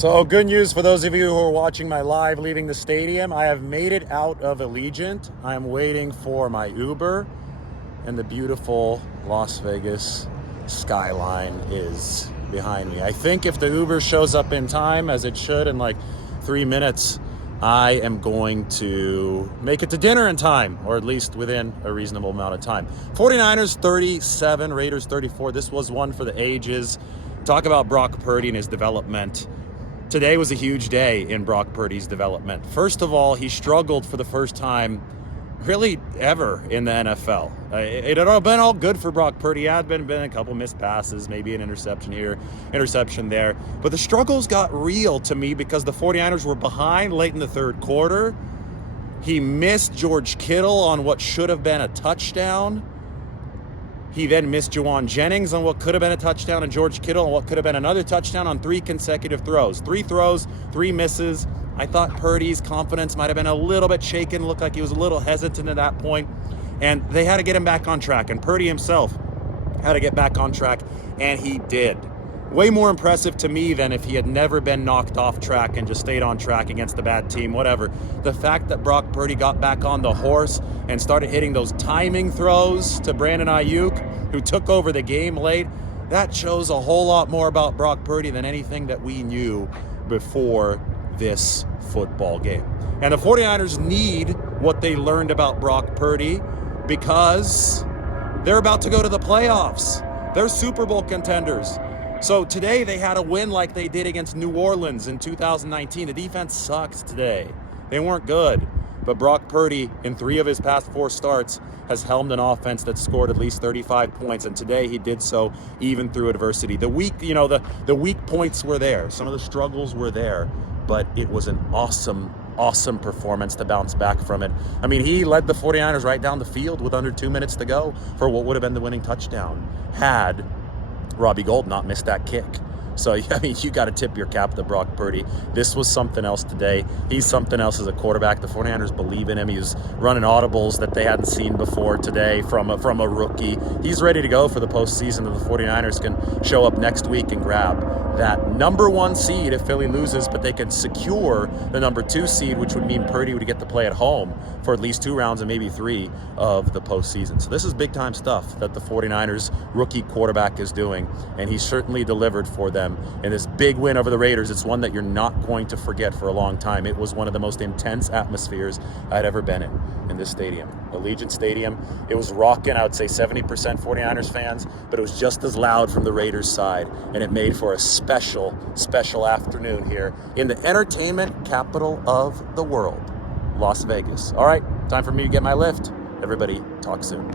So good news for those of you who are watching my live leaving the stadium. I have made it out of Allegiant. I'm waiting for my Uber, and the beautiful Las Vegas skyline is behind me. I think if the Uber shows up in time, as it should in like 3 minutes, I am going to make it to dinner in time, or at least within a reasonable amount of time. 49ers 37, Raiders 34. This was one for the ages. Talk about Brock Purdy and his development. Today was a huge day in Brock Purdy's development. First of all, he struggled for the first time really ever in the NFL. It had been all good for Brock Purdy. Had been a couple missed passes, maybe an interception here, interception there. But the struggles got real to me because the 49ers were behind late in the third quarter. He missed George Kittle on what should have been a touchdown. He then missed Juwan Jennings on what could have been a touchdown, and George Kittle on what could have been another touchdown on 3 consecutive throws. 3 throws, 3 misses. I thought Purdy's confidence might have been a little bit shaken. Looked like he was a little hesitant at that point. And they had to get him back on track. And Purdy himself had to get back on track, and he did. Way more impressive to me than if he had never been knocked off track and just stayed on track against the bad team, whatever. The fact that Brock Purdy got back on the horse and started hitting those timing throws to Brandon Ayuk, who took over the game late, that shows a whole lot more about Brock Purdy than anything that we knew before this football game. And the 49ers need what they learned about Brock Purdy because they're about to go to the playoffs. They're Super Bowl contenders. So today they had a win like they did against New Orleans in 2019. The defense sucked today. They weren't good. But Brock Purdy, in 3 of his past 4 starts, has helmed an offense that scored at least 35 points. And today he did so even through adversity. The weak points were there. Some of the struggles were there. But it was an awesome performance to bounce back from it. I mean, he led the 49ers right down the field with under 2 minutes to go for what would have been the winning touchdown had Robbie Gould not missed that kick. So, I mean, you got to tip your cap to Brock Purdy. This was something else today. He's something else as a quarterback. The 49ers believe in him. He was running audibles that they hadn't seen before today from a rookie. He's ready to go for the postseason, and the 49ers can show up next week and grab that number 1 seed if Philly loses, but they can secure the number 2 seed, which would mean Purdy would get to play at home for at least 2 rounds and maybe 3 of the postseason. So this is big-time stuff that the 49ers rookie quarterback is doing, and he certainly delivered for them in this big win over the Raiders. It's one that you're not going to forget for a long time. It was one of the most intense atmospheres I'd ever been in this stadium. Allegiant Stadium, it was rocking. I would say 70% 49ers fans, but it was just as loud from the Raiders side, and it made for a special afternoon here in the entertainment capital of the world, Las Vegas. All right, time for me to get my lift. Everybody, talk soon.